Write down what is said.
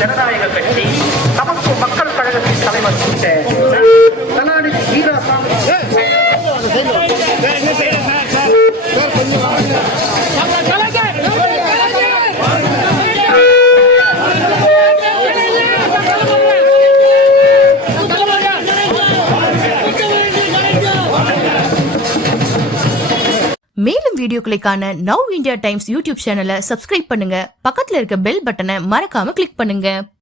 ஜனநாயக கட்சி சமத்துவ மக்கள் கழகத்தின் தலைவர் கலாநிதி வீராசாமி மேலும் வீடியோக்களை காண நவ் இந்தியா டைம்ஸ் யூடியூப் சேனலை சப்ஸ்கிரைப் பண்ணுங்க. பக்கத்துல இருக்க பெல் பட்டனை மறக்காம கிளிக் பண்ணுங்க.